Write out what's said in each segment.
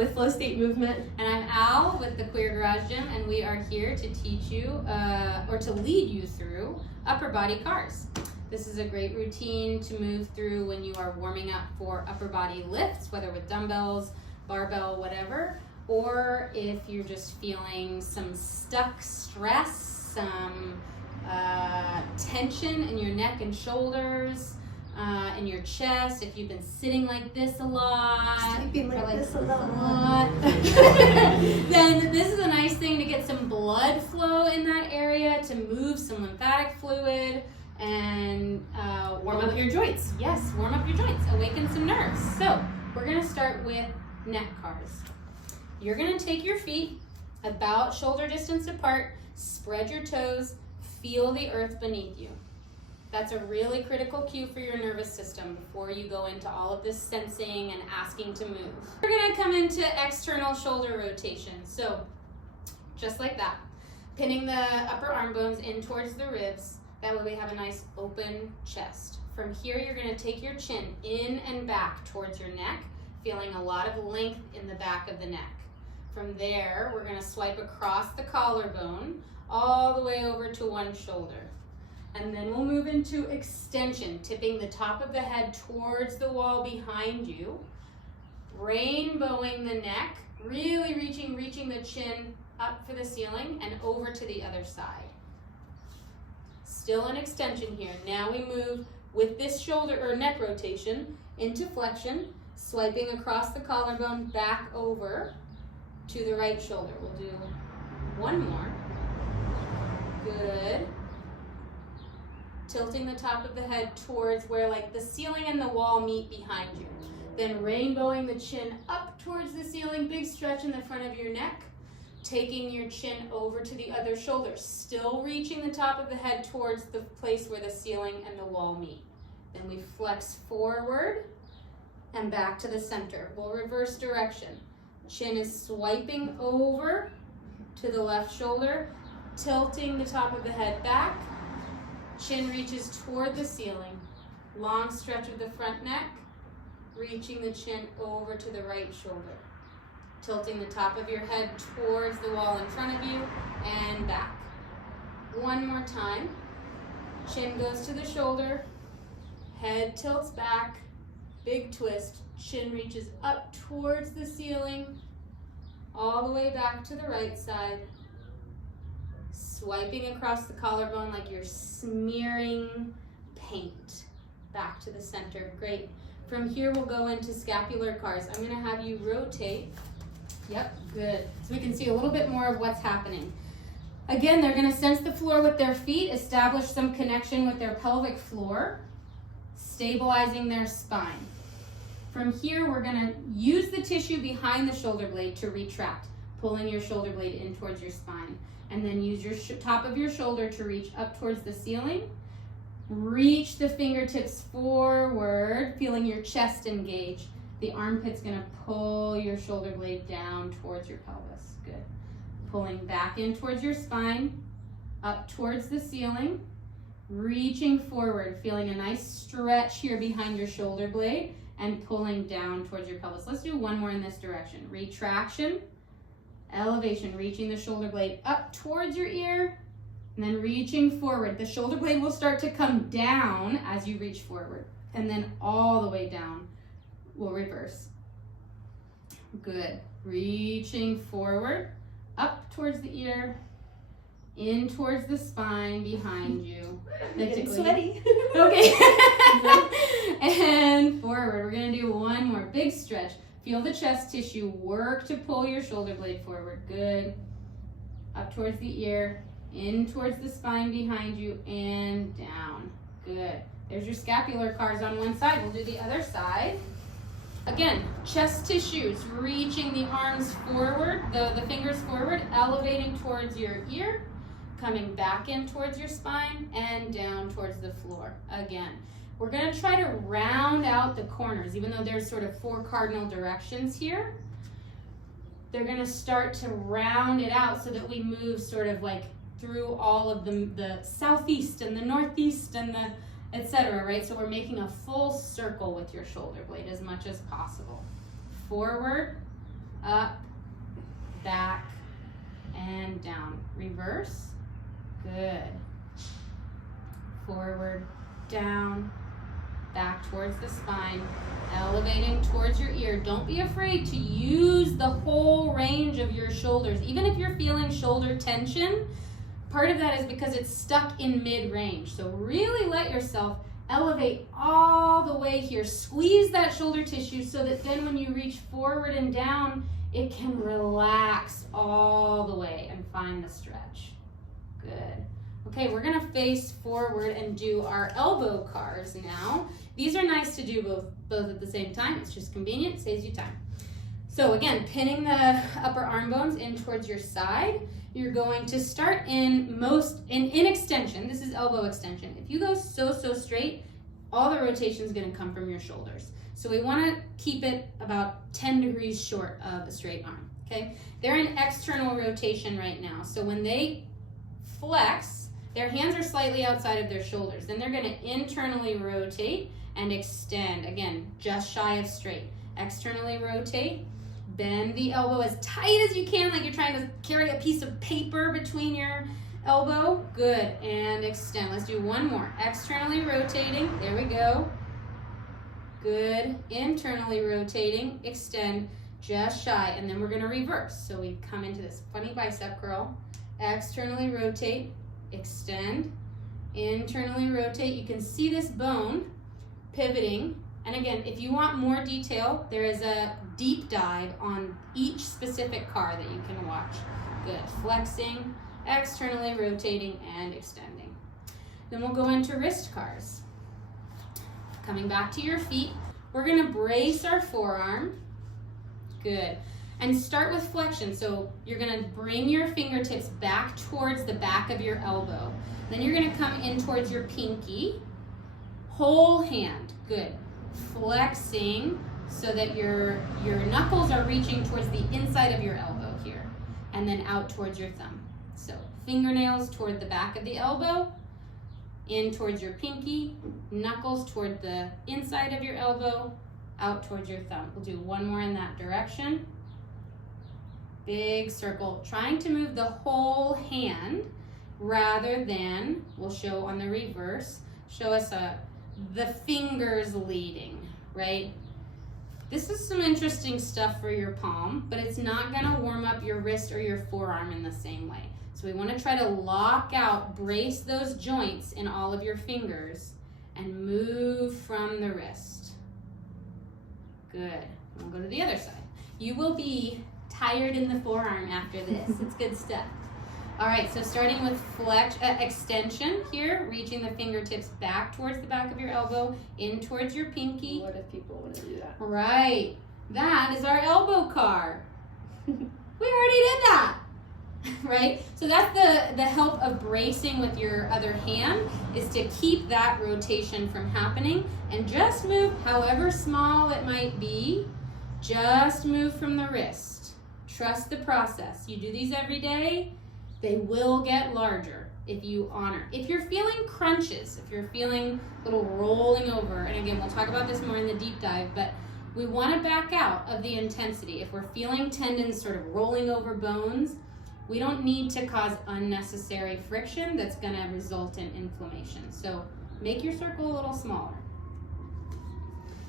with Flow State Movement. And I'm Al with the Queer Garage Gym, and we are here to teach you, or to lead you through upper body C.A.R.s. This is a great routine to move through when you are warming up for upper body lifts, whether with dumbbells, barbell, whatever, or if you're just feeling some stuck stress, some tension in your neck and shoulders, in your chest, if you've been sitting like this a lot, Sleeping like this a lot. then this is a nice thing to get some blood flow in that area, to move some lymphatic fluid, and Warm up your joints. Yes, warm up your joints, awaken some nerves. So we're gonna start with neck C.A.R.s. You're gonna take your feet about shoulder distance apart, spread your toes, feel the earth beneath you. That's a really critical cue for your nervous system before you go into all of this sensing and asking to move. We're gonna come into external shoulder rotation. So just like that, pinning the upper arm bones in towards the ribs. That way we have a nice open chest. From here, you're gonna take your chin in and back towards your neck, feeling a lot of length in the back of the neck. From there, we're gonna swipe across the collarbone all the way over to one shoulder. And then we'll move into extension, tipping the top of the head towards the wall behind you, rainbowing the neck, really reaching the chin up for the ceiling and over to the other side. Still an extension here. Now we move with this shoulder or neck rotation into flexion, swiping across the collarbone back over to the right shoulder. We'll do one more. Good. Tilting the top of the head towards where like the ceiling and the wall meet behind you. Then rainbowing the chin up towards the ceiling, big stretch in the front of your neck, taking your chin over to the other shoulder, still reaching the top of the head towards the place where the ceiling and the wall meet. Then we flex forward and back to the center. We'll reverse direction. Chin is swiping over to the left shoulder, tilting the top of the head back. Chin reaches toward the ceiling. Long stretch of the front neck, reaching the chin over to the right shoulder. Tilting the top of your head towards the wall in front of you and back. One more time. Chin goes to the shoulder, head tilts back, big twist. Chin reaches up towards the ceiling, all the way back to the right side. Swiping across the collarbone like you're smearing paint. Back to the center. Great. From here, we'll go into scapular C.A.R.s. I'm going to have you rotate. Yep, good. So we can see a little bit more of what's happening. Again, they're going to sense the floor with their feet, establish some connection with their pelvic floor, stabilizing their spine. From here, we're going to use the tissue behind the shoulder blade to retract, pulling your shoulder blade in towards your spine. And then use your top of your shoulder to reach up towards the ceiling. Reach the fingertips forward, feeling your chest engage. The armpit's gonna pull your shoulder blade down towards your pelvis. Good. Pulling back in towards your spine, up towards the ceiling. Reaching forward, feeling a nice stretch here behind your shoulder blade and pulling down towards your pelvis. Let's do one more in this direction. Retraction. Elevation, reaching the shoulder blade up towards your ear, and then reaching forward. The shoulder blade will start to come down as you reach forward, and then all the way down. We'll reverse. Good. Reaching forward, up towards the ear, in towards the spine behind you. Getting sweaty. Okay. And forward. We're going to do one more. Big stretch. Feel the chest tissue work to pull your shoulder blade forward. Good. Up towards the ear, in towards the spine behind you, and down. Good. There's your scapular C.A.R.s on one side. We'll do the other side. Again, chest tissues, reaching the arms forward, the fingers forward, elevating towards your ear, coming back in towards your spine, and down towards the floor. Again. We're going to try to round out the corners, even though there's sort of 4 cardinal directions here. They're going to start to round it out so that we move sort of like through all of the southeast and the northeast and the etc., right? So we're making a full circle with your shoulder blade as much as possible. Forward, up, back, and down. Reverse. Good. Forward, down, back towards the spine, elevating towards your ear. Don't be afraid to use the whole range of your shoulders. Even if you're feeling shoulder tension, part of that is because it's stuck in mid-range. So really let yourself elevate all the way here. Squeeze that shoulder tissue so that then when you reach forward and down, it can relax all the way and find the stretch. Good. Okay, we're gonna face forward and do our elbow C.A.R.s now. These are nice to do both at the same time. It's just convenient, saves you time. So again, pinning the upper arm bones in towards your side. You're going to start in extension. This is elbow extension. If you go so straight, all the rotation is gonna come from your shoulders. So we wanna keep it about 10 degrees short of a straight arm, okay? They're in external rotation right now. So when they flex, their hands are slightly outside of their shoulders. Then they're gonna internally rotate and extend. Again, just shy of straight. Externally rotate, bend the elbow as tight as you can, like you're trying to carry a piece of paper between your elbow. Good, and extend. Let's do one more. Externally rotating, there we go. Good, internally rotating, extend, just shy, and then we're gonna reverse. So we come into this funny bicep curl, externally rotate, extend, internally rotate. You can see this bone pivoting. And again, if you want more detail, there is a deep dive on each specific C.A.R. that you can watch. Good, flexing, externally rotating, and extending. Then we'll go into wrist C.A.R.s. Coming back to your feet, we're gonna brace our forearm. Good. And start with flexion. So you're gonna bring your fingertips back towards the back of your elbow. Then you're gonna come in towards your pinky. Whole hand, good. Flexing so that your knuckles are reaching towards the inside of your elbow here. And then out towards your thumb. So fingernails toward the back of the elbow, in towards your pinky, knuckles toward the inside of your elbow, out towards your thumb. We'll do one more in that direction. Big circle, trying to move the whole hand rather than, we'll show on the reverse, show us the fingers leading, right? This is some interesting stuff for your palm, but it's not gonna warm up your wrist or your forearm in the same way. So we wanna try to lock out, brace those joints in all of your fingers and move from the wrist. Good, and we'll go to the other side. You will be tired in the forearm after this. It's good stuff. All right, so starting with extension here, reaching the fingertips back towards the back of your elbow, in towards your pinky. What if people want to do that? Right, that is our elbow C.A.R. We already did that, right? So that's the help of bracing with your other hand, is to keep that rotation from happening and just move, however small it might be, just move from the wrist. Trust the process. You do these every day, they will get larger if you honor. If you're feeling crunches, if you're feeling a little rolling over, and again, we'll talk about this more in the deep dive, but we want to back out of the intensity. If we're feeling tendons sort of rolling over bones, we don't need to cause unnecessary friction that's going to result in inflammation. So make your circle a little smaller.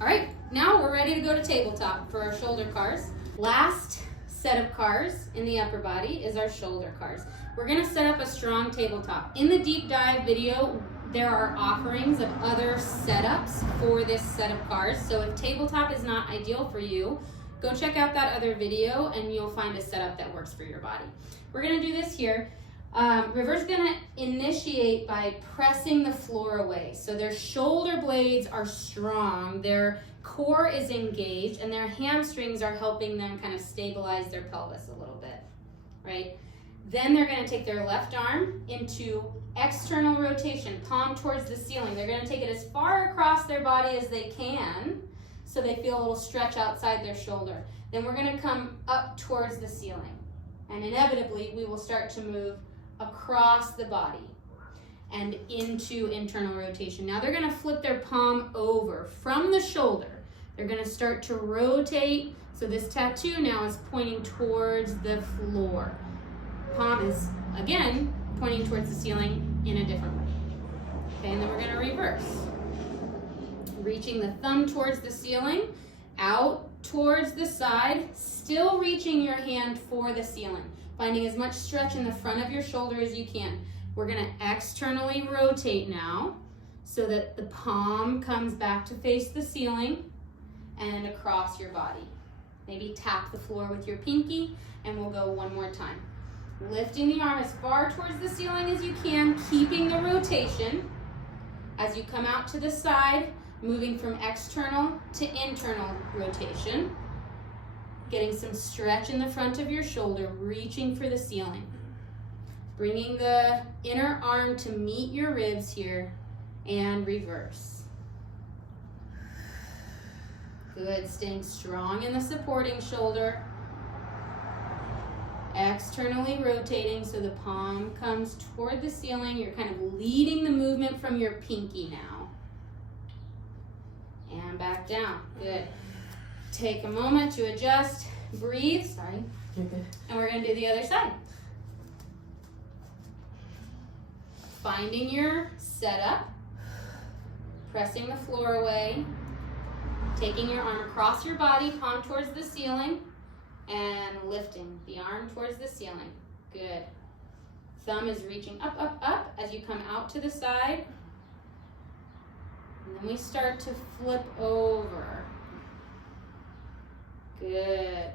All right, now we're ready to go to tabletop for our shoulder C.A.R.s. Last set of C.A.R.s in the upper body is our shoulder C.A.R.s. We're gonna set up a strong tabletop. In the deep dive video, there are offerings of other setups for this set of C.A.R.s. So if tabletop is not ideal for you, go check out that other video and you'll find a setup that works for your body. We're gonna do this here. River's gonna initiate by pressing the floor away. So their shoulder blades are strong, their core is engaged, and their hamstrings are helping them kind of stabilize their pelvis a little bit, right? Then they're gonna take their left arm into external rotation, palm towards the ceiling. They're gonna take it as far across their body as they can so they feel a little stretch outside their shoulder. Then we're gonna come up towards the ceiling. And inevitably, we will start to move across the body and into internal rotation. Now they're gonna flip their palm over from the shoulder. They're gonna start to rotate So this tattoo now is pointing towards the floor. Palm is, again, pointing towards the ceiling in a different way. Okay, and then we're gonna reverse. Reaching the thumb towards the ceiling, out towards the side, still reaching your hand for the ceiling. Finding as much stretch in the front of your shoulder as you can. We're gonna externally rotate now so that the palm comes back to face the ceiling and across your body. Maybe tap the floor with your pinky, and we'll go one more time. Lifting the arm as far towards the ceiling as you can, keeping the rotation. As you come out to the side, moving from external to internal rotation. Getting some stretch in the front of your shoulder, reaching for the ceiling. Bringing the inner arm to meet your ribs here, and reverse. Good, staying strong in the supporting shoulder. Externally rotating so the palm comes toward the ceiling. You're kind of leading the movement from your pinky now. And back down, good. Take a moment to adjust, breathe, sorry. You're good. And we're gonna do the other side. Finding your setup, pressing the floor away, taking your arm across your body, palm towards the ceiling, and lifting the arm towards the ceiling. Good. Thumb is reaching up, up, up as you come out to the side. And then we start to flip over. Good.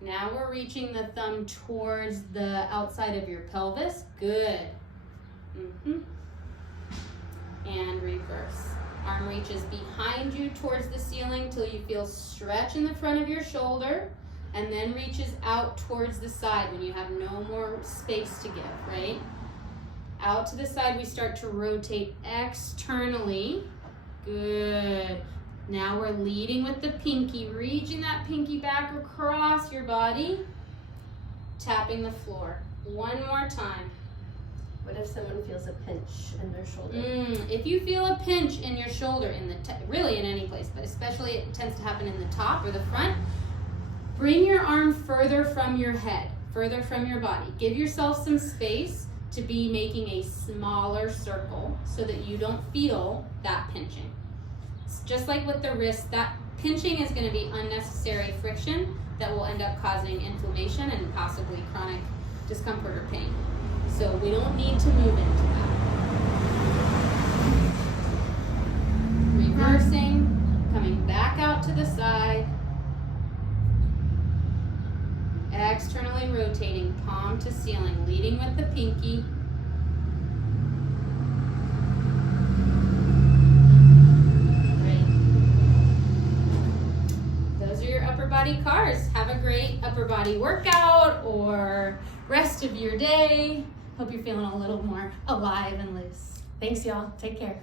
Now we're reaching the thumb towards the outside of your pelvis. Good. And reverse. Arm reaches behind you towards the ceiling till you feel stretch in the front of your shoulder, and then reaches out towards the side when you have no more space to give, right? Out to the side, we start to rotate externally. Good. Now we're leading with the pinky, reaching that pinky back across your body, tapping the floor. One more time. What if someone feels a pinch in their shoulder? If you feel a pinch in your shoulder, really in any place, but especially it tends to happen in the top or the front, bring your arm further from your head, further from your body. Give yourself some space to be making a smaller circle so that you don't feel that pinching. It's just like with the wrist, that pinching is going to be unnecessary friction that will end up causing inflammation and possibly chronic discomfort or pain. So we don't need to move into that. Reversing, coming back out to the side. Externally rotating, palm to ceiling, leading with the pinky. Great. Those are your upper body C.A.R.s. Have a great upper body workout or rest of your day. Hope you're feeling a little more alive and loose. Thanks, y'all. Take care.